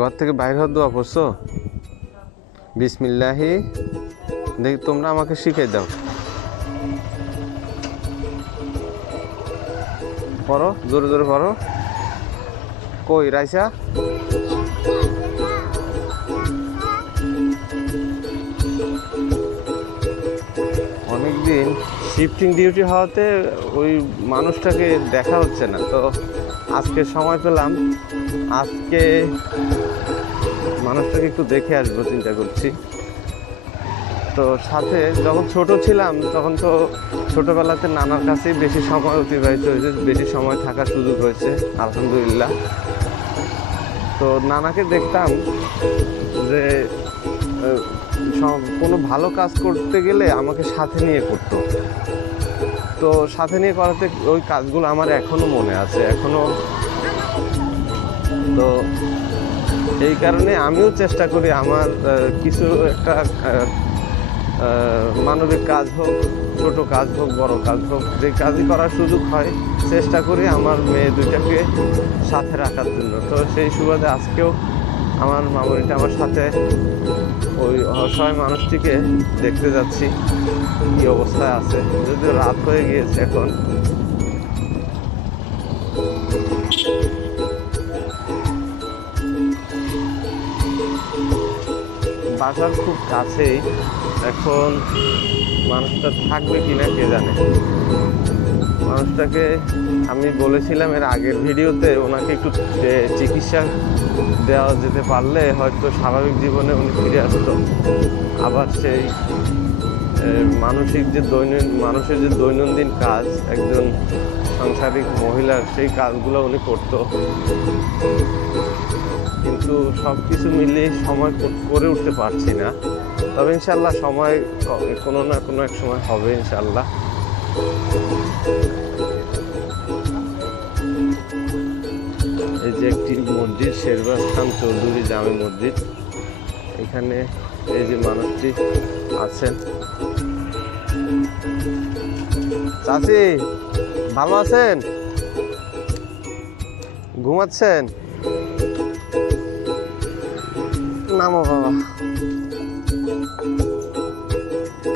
ঘর থেকে বাইরে হওয়ার দোয়া পড়ছো? বিসমিল্লাহি। দেখি তোমরা আমাকে শিখাই দাও, পড়ো, জোরে জোরে পড়ো। কই রাইসা? অনেকদিন শিফটিং ডিউটি হওয়াতে ওই মানুষটাকে দেখা হচ্ছে না, তো আজকে সময় পেলাম, আজকে মানুষটাকে একটু দেখে আসবো চিন্তা করছি। তো সাথে যখন ছোট ছিলাম তখন তো ছোটবেলাতে নানার কাছেই বেশি সময় অতিবাহিত হয়েছে, বেশি সময় থাকার সুযোগ হয়েছে আলহামদুলিল্লাহ। তো নানাকে দেখতাম যে কোনো ভালো কাজ করতে গেলে আমাকে সাথে নিয়ে করতো, তো সাথে নিয়ে করাতে ওই কাজগুলো আমার এখনো মনে আছে এখনো। তো এই কারণে আমিও চেষ্টা করি আমার কিছু একটা মানবিক কাজ হোক, ছোট কাজ হোক, বড় কাজ হোক, যে কাজই করার সুযোগ হয় চেষ্টা করি আমার মেয়ে দুইটাকে সাথে রাখার জন্য। তো সেই সুবাদে আজকেও আমার মামুনিটা আমার সাথে ওই অসহায় মানুষটিকে দেখতে যাচ্ছি কি অবস্থায় আছে, যদিও রাত হয়ে গিয়েছে এখন। বাসার খুব কাছেই, এখন মানুষটা থাকবে কিনা কে জানে। মানুষটাকে আমি বলেছিলাম এর আগের ভিডিওতে ওনাকে একটু চিকিৎসা দেওয়া যেতে পারলে হয়তো স্বাভাবিক জীবনে উনি ফিরে আসতো, আবার সেই মানুষের যে দৈনন্দিন কাজ একজন সাংসারিক মহিলার, সেই কাজগুলো উনি করতো। কিন্তু সব কিছু মিলিয়ে সময় করে উঠতে পারছি না, তবে ইনশাল্লাহ সময় কোনো না কোনো এক সময় হবে ইনশাল্লাহ। এই যে একটি মসজিদ, শেরবাজ খান চৌধুরী জামে মসজিদ, এখানে এই যে মানুষটি আছেন। চাচি ভালো আছেন? ঘুমাচ্ছেন? নামো বাবা,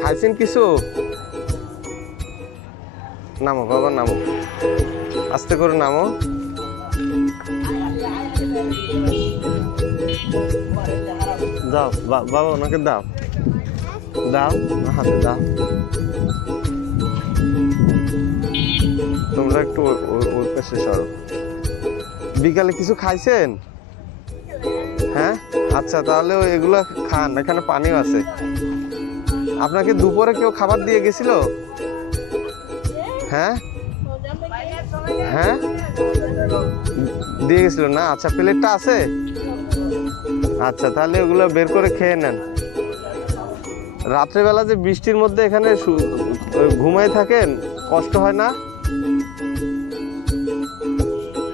খাইছেন কিছু? নামো বাবা, নামো, আস্তে করে নামো। দাও বাবা, ওনাকে দাও, দাও হাতে দাও। তোমরা একটু ওই পাশে সরো। বিকালে কিছু খাইছেন? হ্যাঁ, আচ্ছা, তাহলে এগুলো খান, এখানে পানিও আছে। আপনাকে দুপুরে কেউ খাবার দিয়ে গেছিল? হ্যাঁ হ্যাঁ, দিয়ে গেছিল না? আচ্ছা, প্লেটটা আছে? আচ্ছা, তাহলে ওগুলো বের করে খেয়ে নেন। রাত্রেবেলা যে বৃষ্টির মধ্যে এখানে ঘুমাই থাকেন, কষ্ট হয় না?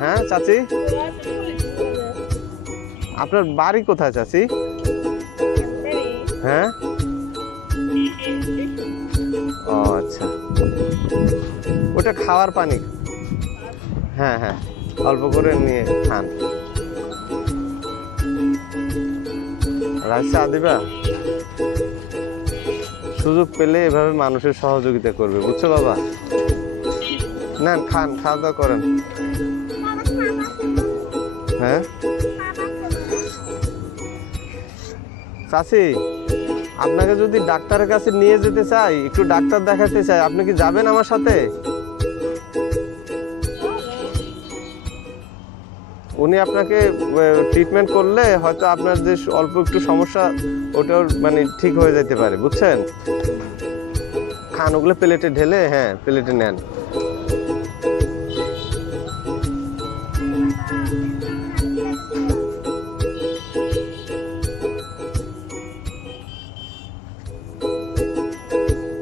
হ্যাঁ চাচি, আপনার বাড়ি কোথায় চাচি? হ্যাঁ, ও আচ্ছা, ওটা খাওয়ার পানি। হ্যাঁ হ্যাঁ, অল্প করে নিয়ে খান। রাজশা দিবা, সুযোগ পেলে এভাবে মানুষের সহযোগিতা করবে, বুঝছো বাবা? নেন, খান, খাওয়া দাওয়া করেন। হ্যাঁ চাচি, আপনাকে যদি ডাক্তারের কাছে নিয়ে যেতে চাই, একটু ডাক্তার দেখাতে চাই, আপনি কি যাবেন আমার সাথে? উনি আপনাকে ট্রিটমেন্ট করলে হয়তো আপনার যে অল্প একটু সমস্যা ওটাও মানে ঠিক হয়ে যেতে পারে, বুঝছেন? খান, ওগুলো প্লেটে ঢেলে, হ্যাঁ প্লেটে নেন।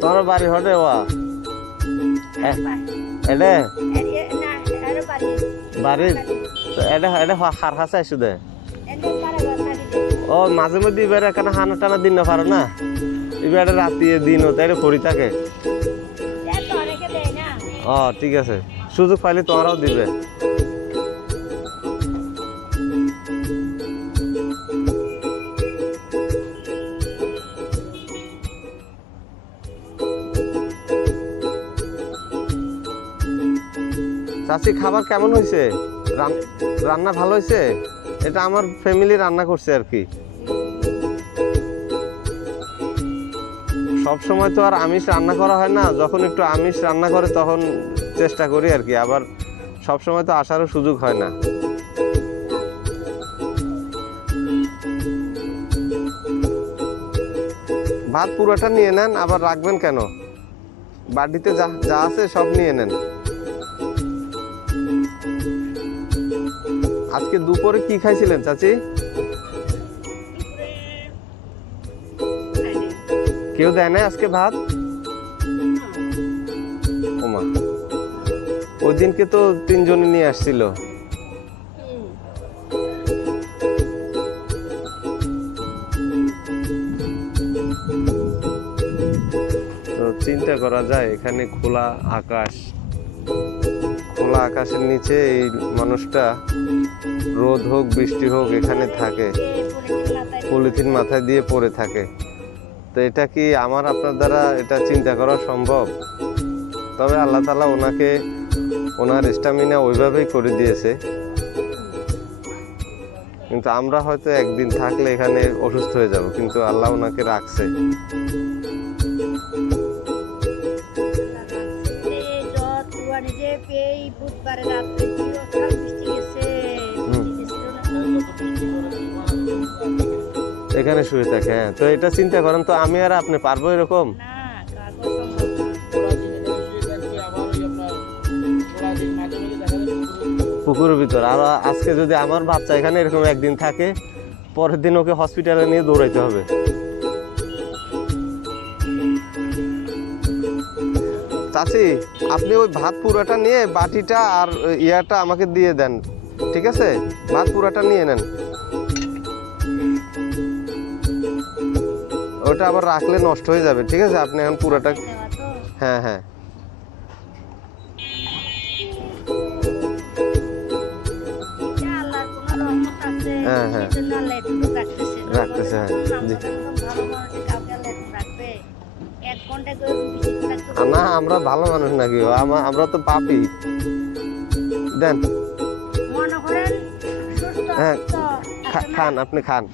তোমার বাড়ি হটে ওয়া এটা বাড়ি, এটা এটা হার হাসা আইসু দে। ও মাঝে মধ্যে এবার এখানে হানা টানা দিন না পারো না, এবার রাতি দিন হতে এটা পড়ি থাকে। ও ঠিক আছে, সুযোগ পাইলে তোমারও দিবে। চাচি খাবার কেমন হয়েছে? রান্না ভালো হয়েছে? এটা আমার ফ্যামিলি রান্না করছে আর কি। সব সময় তো আর আমিষ রান্না করা হয় না, যখন একটু আমিষ রান্না করে তখন চেষ্টা করি আর কি, আবার সব সময় তো আসারও সুযোগ হয় না। ভাত পুরোটা নিয়ে নেন, আবার রাখবেন কেন? বাড়িতে যা যা আছে সব নিয়ে নেন। আজকে দুপুরে কি খাইছিলেন চাচি? কেউ দেয় না আজকে ভাত? ওমা, ওই দিনকে তো 3 জনে নিয়ে আসছিল। তো চিন্তা করা যায়, এখানে খোলা আকাশ, খোলা আকাশের নিচে এই মানুষটা রোদ হোক বৃষ্টি হোক এখানে থাকে, পলিথিন মাথায় দিয়ে পড়ে থাকে। তো এটা কি আমার আপনার দ্বারা এটা চিন্তা করা সম্ভব? তবে আল্লাহ তাআলা ওনাকে ওনার স্ট্যামিনা ওইভাবেই করে দিয়েছে, কিন্তু আমরা হয়তো একদিন থাকলে এখানে অসুস্থ হয়ে যাব, কিন্তু আল্লাহ ওনাকে রাখছে। এখানে শুয়ে থাকে, হ্যাঁ। তো এটা চিন্তা করেন তো, আমি আর আপনি পারবো এরকম? পুকুরের ভিতর। আর আজকে যদি আমার বাচ্চা এখানে এরকম একদিন থাকে, পরের দিন ওকে হসপিটালে নিয়ে দৌড়াইতে হবে। চাচি, আপনি ওই ভাত পুরাটা নিয়ে বাটিটা আর ইয়াটা আমাকে দিয়ে দেন, ঠিক আছে? ভাত পুরাটা নিয়ে নেন, ওটা আবার রাখলে নষ্ট হয়ে যাবে, ঠিক আছে? আপনি এখন পুরাটা, হ্যাঁ হ্যাঁ হ্যাঁ হ্যাঁ রাখতেছে, হ্যাঁ। না, আমরা ভালো মানুষ নাকি? আমরা তো পাপী। দেন, হ্যাঁ খান, আপনি খান,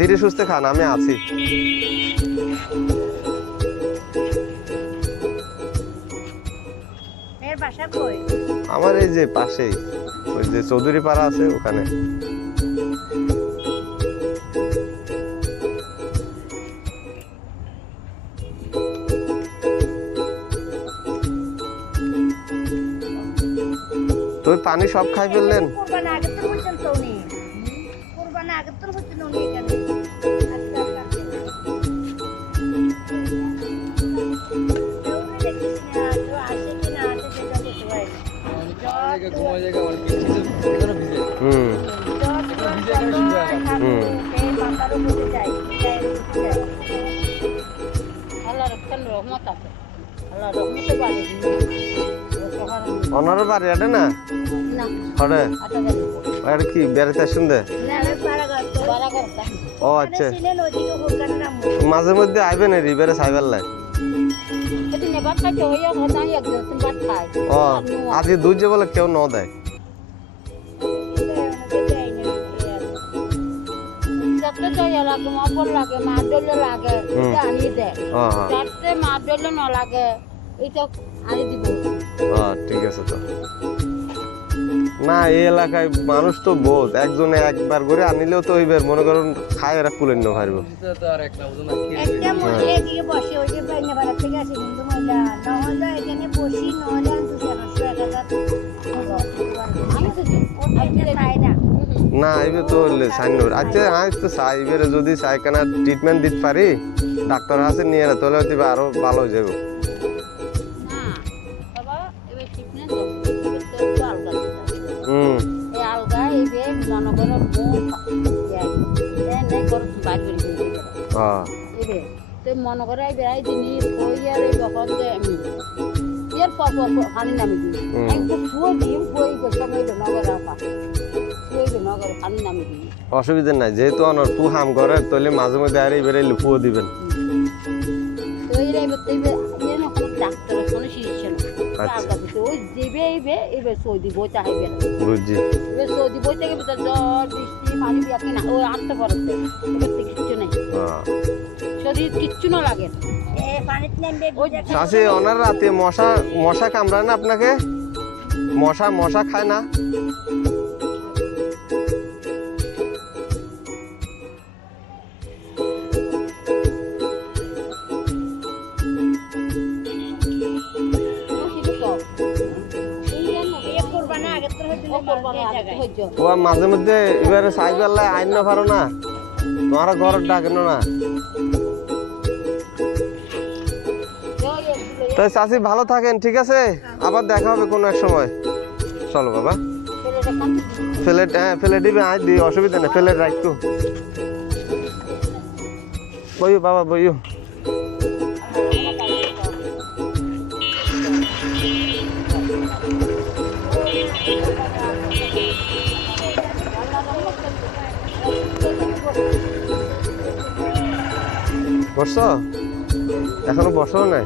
ধীরে সুস্থে খান, আমি আছি। আমার এই যে পাশেই ওই যে চৌধুরী পাড়া আছে ওখানে। তো পানি সব খাই ফেললেন? ওনার বাড়ি আটে না হরে আর কি বেড়াতে শুনতে? ও আচ্ছা, মাঝে মধ্যে আইবেন রিবেরে সাইবার লাই। ও আজকে দুধ যে বলে কেউ ন দেয়। ঠিক আছে। তো না, এই এলাকায় মানুষ তো বোধ একজনে একবার করে আনিলেও তো ওইবার মনে করুন খায় এরা কুলেন না পারবো। না এবার তো সাইন। আচ্ছা আমি তো চাই এবারে যদি চাই কেনা ট্রিটমেন্ট দিতে পারি ডাক্তার আছে নিয়ে না, তাহলে হয়তো আরো ভালো হয়ে যাবে। মনে করে এই বেড়াই জিনিস ওই আর এই বকন যে এর পর পানি নামি দিই একটু শুয়ে দিই বই সময় তো নগর রাখা শুয়ে দিই নগর পানি নামি দিই অসুবিধা নাই যেহেতু অনর পু হাম করে তাহলে মাঝে মধ্যে আর এই বেড়ে লুপুও দিবেন তো এই রে বতে এর না কোনো ডাক্তারের কোনো চিকিৎসা না তার কাছে তো ওই দেবে এইবে সৌদি বই চাইবে বুঝছি এবার সৌদি বই থেকে ভিতর জ্বর বৃষ্টি পানি বিয়াকে না ওই আটটা পড়তে এবার তো কিচ্ছু নেই শরীর কিচ্ছু না লাগে চাষি ওনার রাতে মশা কামড়ায় না আপনাকে মশা খায় না ও মাঝে মধ্যে এবারে সাইকেল আইন না পারো না তোমার ঘর ডাকেন না তো চাষি ভালো থাকেন ঠিক আছে আবার দেখা হবে কোনো এক সময় চলো বাবা ফেলে দিবে আজ দিই অসুবিধা নেই ফেলে রাখতো বইও বাবা বইও বসছো এখনো বসো নাই